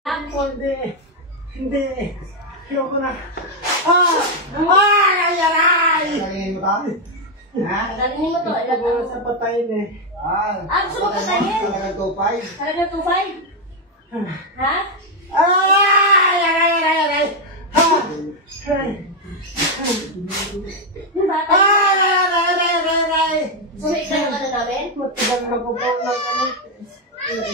Hindi. Hindi. Ayoko na. Ay! Aray! Salingin mo tayo. Ha? Salingin mo to. Gusto ko sa patayin eh. Gusto mo patayin? Talagang 2.5. Talagang 2.5? Ha? Ay! Aray! Aray! Aray! Ha! Aray! Yung bata? Aray! Aray! Aray! Aray! Sumit na yung ano namin? Matigang na po po lang kami. Ay!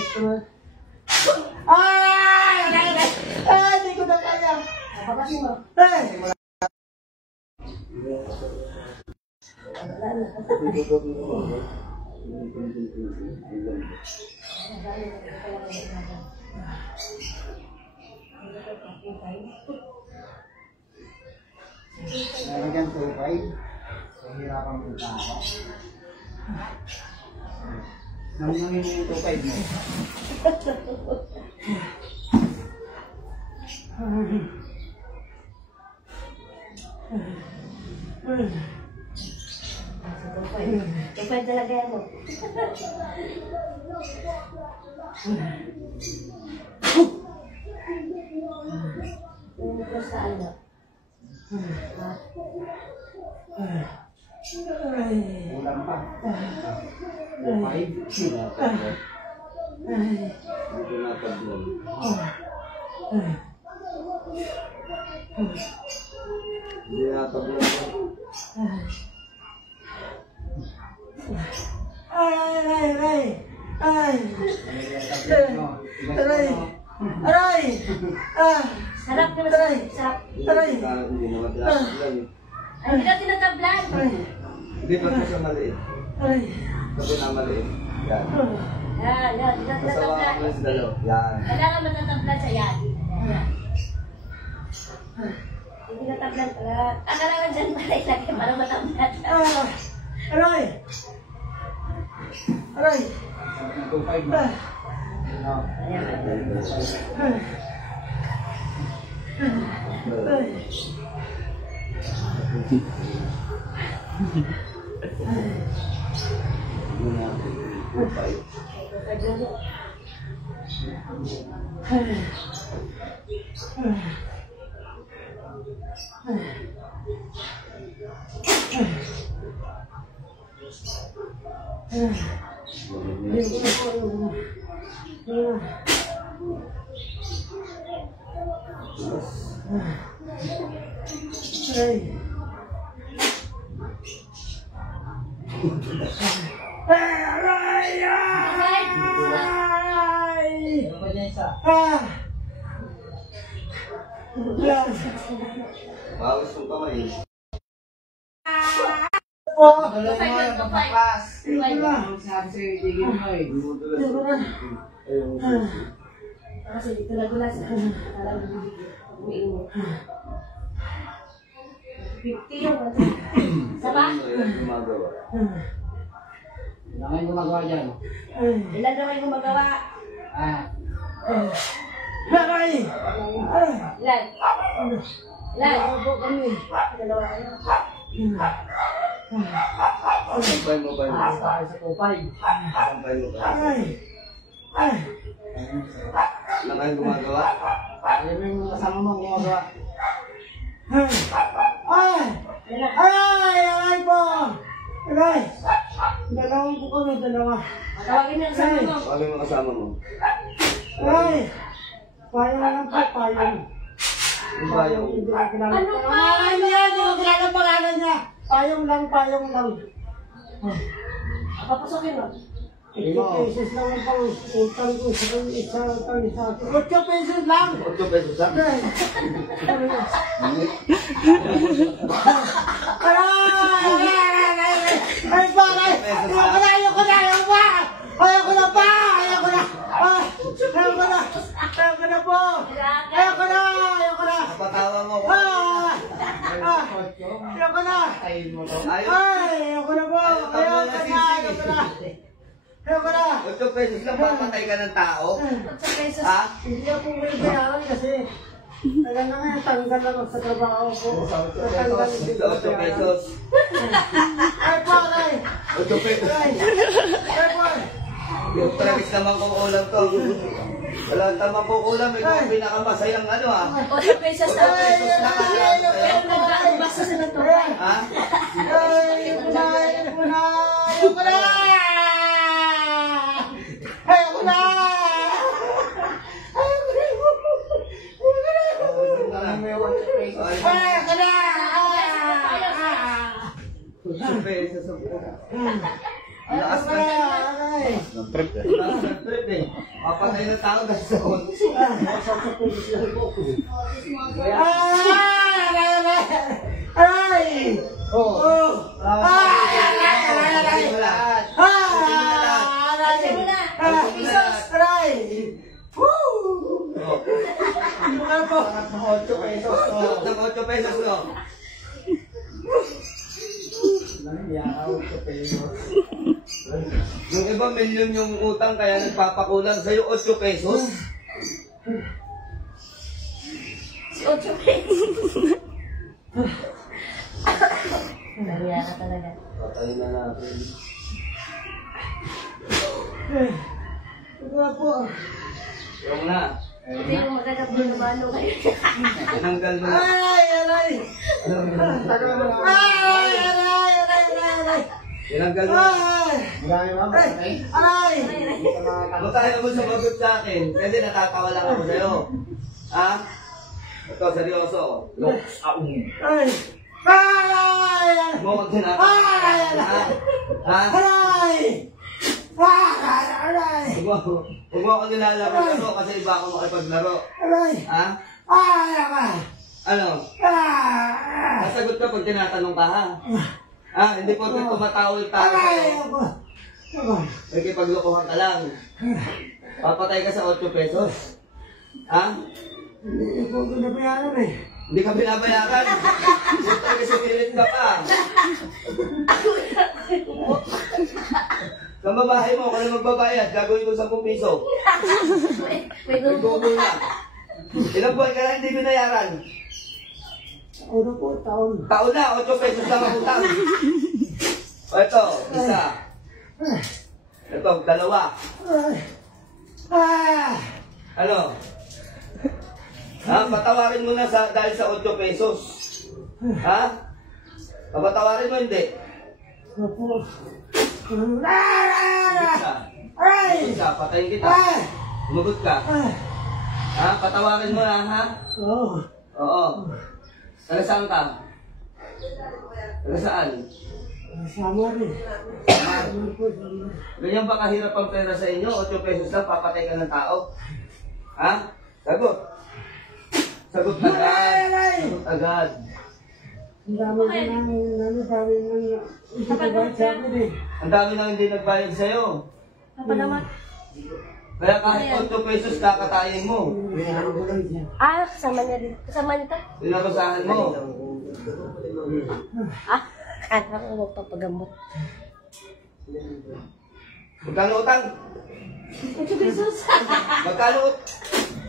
Aray! Aray! Ay! Hindi ko na kaya. Pakasin mo. Ay! Talagang 2.5. Hirapan mo yung tao. Namin yung 2.5 mo. Tupad talaga yan mo. Ito sa ano? Ulang pa. 5. Hindi na pagbulan. Hindi na pagbulan. Ay! Ay! Aray! Aray! Sarap naman. Aray! Sarap. Aray! Hindi naman tinataglan. Ay, hindi na tinatablan. Hindi pa siya maliit. Aray! Sabi na maliit. Yan. Yan. Hindi na Masawa tinatablan. ko sa dalaw. Yan. Kailangan matatablan sa yan. Hindi natablan pala. Kailangan dyan pala ilagay para matablan. Aray! Aray! 2.5 na. Bawis yung kamay. Kasi dito nagulas. Alam mo, buuin mo. 50 yung ano. Saba? Ilan kayo gumagawa dyan? Ilan naman yung gumagawa? Aray! Ilan? Ilan? Dalawa kayo. Sampay mo ba yun? Sampay mo ba? Aray! Ay! Ilan kayo gumagawa? Yung kasama mo gumagawa. Ay! Ay! Aray po! Aray! Dalawang po kami, dalawa. Tawagin na kasama mo. Ano yung kasama mo? Aray! Payong lang po, payong. Yung bayong. Ano pa? Hindi ko kilala ang pangalan niya. Payong lang. Papasokin mo. 8 pesos lang ang pang-utang ko sa isa. 8 pesos lang! 8 pesos lang. Aray! Ay, paray! Ayoko na! Napatawa mo ko. Ayoko na! Ayoko na po! Ayoko na! 8 pesos lang, papatay ka ng tao? 8 pesos. Ha? Hindi ako bayaran kasi talaga nga tanggal ako sa trabaho ko. 8 pesos. Ay, paray! 8 pesos. Ay, paray! Yung travis naman kung ulam to. Wala tamang kukulam. Ito ang pinakamasayang ano ah. 8 pesos 8 na. pesos lang ang hirap Pero sa'yo. nagkakabasa sa natuwa. Ha? Ayoko na! Ayoko na! Ayoko na! Ayoko na! Ayoko na! 8 pesos. Lakas Ayoko na. na! Ng trip eh. Lakas ng trip eh. Papatay na tao dahil sa konti. Aray! Oh! Ayun mo lahat. Kasi mo na. Aray! Woo! Oh. Ano nga po? 8 pesos. Sarap ng 8 pesos no? Yung iba milyon yung utang kaya nagpapakulang sa'yo 8 pesos. Si 8 pesos. Nariya ka talaga. Patayin na natin. Ito nga po. Yung na. Hindi mo magkakabulumano kayo. Tinanggal mo na. Ay! Aray! Ay! Aray! Tinanggal mo na. Ay! Aray! Magkaya mo sumagot sa akin kasi natatawa lang ako sa'yo. Ha? Ito, seryoso. Looks out. Ay! Ay! Mo kung tinatawa. Ha? Ha? Aray! Aray! Huwag mo ako nilalaro kasi iba ako makipaglaro. Aray! Ha? Ay! Aray! Ano? Ah! Nasagot ka pag tinatanong ka ha? Ha? Hindi po tumatawag tayo Aray! sa'yo. Ako! Ako! Nagkipaglokohan ka lang. Papatay ka sa 8 pesos. Ha? Hindi po ko nabayaran eh. Hindi ka binabayaran. Hindi talaga sumilit ka pa. Sa babae mo, kung ano magbabayad, gagawin ko 10 piso. May May grupo gugol na. Ilang buwan ka na hindi binayaran? Ano po, taon. Taon na, 8 pesos lang ang utang. O ito, isa. Ito, dalawa. Ay! Ah! Ano? Ha? Patawarin mo na dahil sa 8 pesos. Ha? Patawarin mo hindi. Ano po? Isa. Ay! Isa, patayin kita. Ay! Umugot ka. Ay! Ha? Patawarin mo na, ha? Oo. Oo. Taga saan ka? Taga saan? Sama rin. Ano po, sama. Ganyan ba kahirap ang pera sa inyo? 8 pesos lang, papatay ka ng tao? Ha? Sagot. Sagot agad. Sagot agad. Ang dami ko namin hindi ko ba sa akin eh. Ang dami nang hindi nagbayad sa'yo. Apa naman? Kaya kahit 8 pesos kakatayin mo. Mayroon ko lang siya. Ah, kasama niya din. Kasama niya to? Pinabasahan mo. Ah, kaya ko magpapagamot. Magkano utang? 8 pesos. Magkano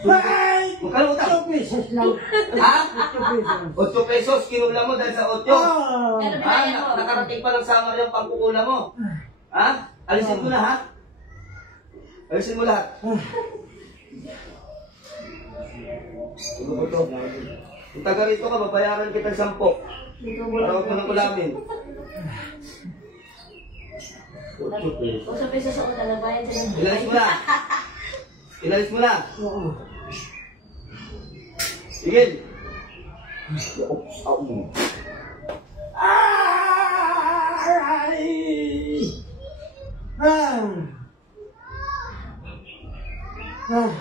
Ay! Magkano utang? 8 pesos lang. Ha? 8 pesos. 8 pesos, kinula mo dahil sa 8. Oh! Pero Ha? binaya mo. Nakarating pa ng summer yung pangkukula mo. Ha? Alisin mo na ha? Alisin mo lahat. Ano ba ito? Kung taga rito ka, babayaran kita ng 10. Para huwag mo nang kulamin. 8 pesos. 8 pesos sa utang. Nagbayad siya ng Inalis mo na. Inalis mo na. Oo. Sigil. Ay! Ah! Ah!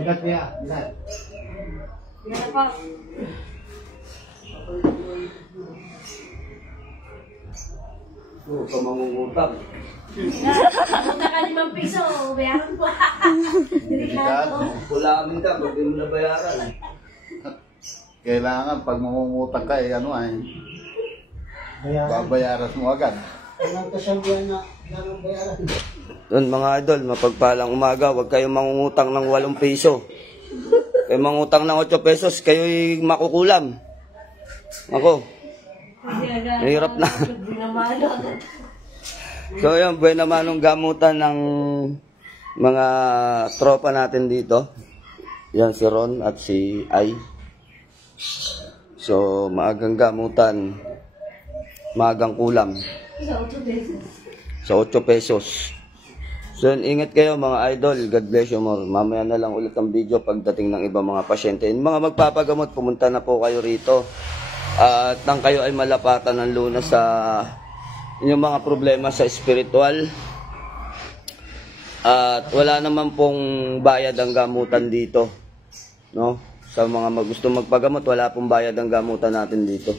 Bigat niya. Bigat. Yan po. Huwag ka mangungutang. Punta ka 5 piso. Bayaran po. Delikado. Kulamin ka, pag di mo nabayaran. Kailangan pag mangungutang ka, ano ay, babayaran mo agad. Walang kasabihan na ganun bayaran. Doon mga idol, mapagpalang umaga, huwag kayong mangungutang ng 8 piso. Kayo mangutang ng 8 pesos, kayo'y makukulam. Ako, mahirap na. So yun, buwan naman ng gamutan ng mga tropa natin dito. Yan si Ron at si Ai. So maagang gamutan, maagang kulam. Sa 8 pesos. So yun, ingat kayo mga idol. God bless you more. Mamaya na lang ulit ang video pagdating ng ibang mga pasyente. Yung mga magpapagamot, pumunta na po kayo rito. At nang kayo ay malapatan ng lunas sa inyong mga problema sa spiritual. At wala naman pong bayad ang gamutan dito. No? Sa mga gusto magpagamot, wala pong bayad ang gamutan natin dito.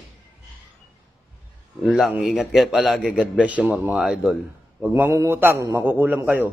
Yun lang, ingat kayo palagi. God bless you more mga idol. Huwag mangungutang, makukulam kayo.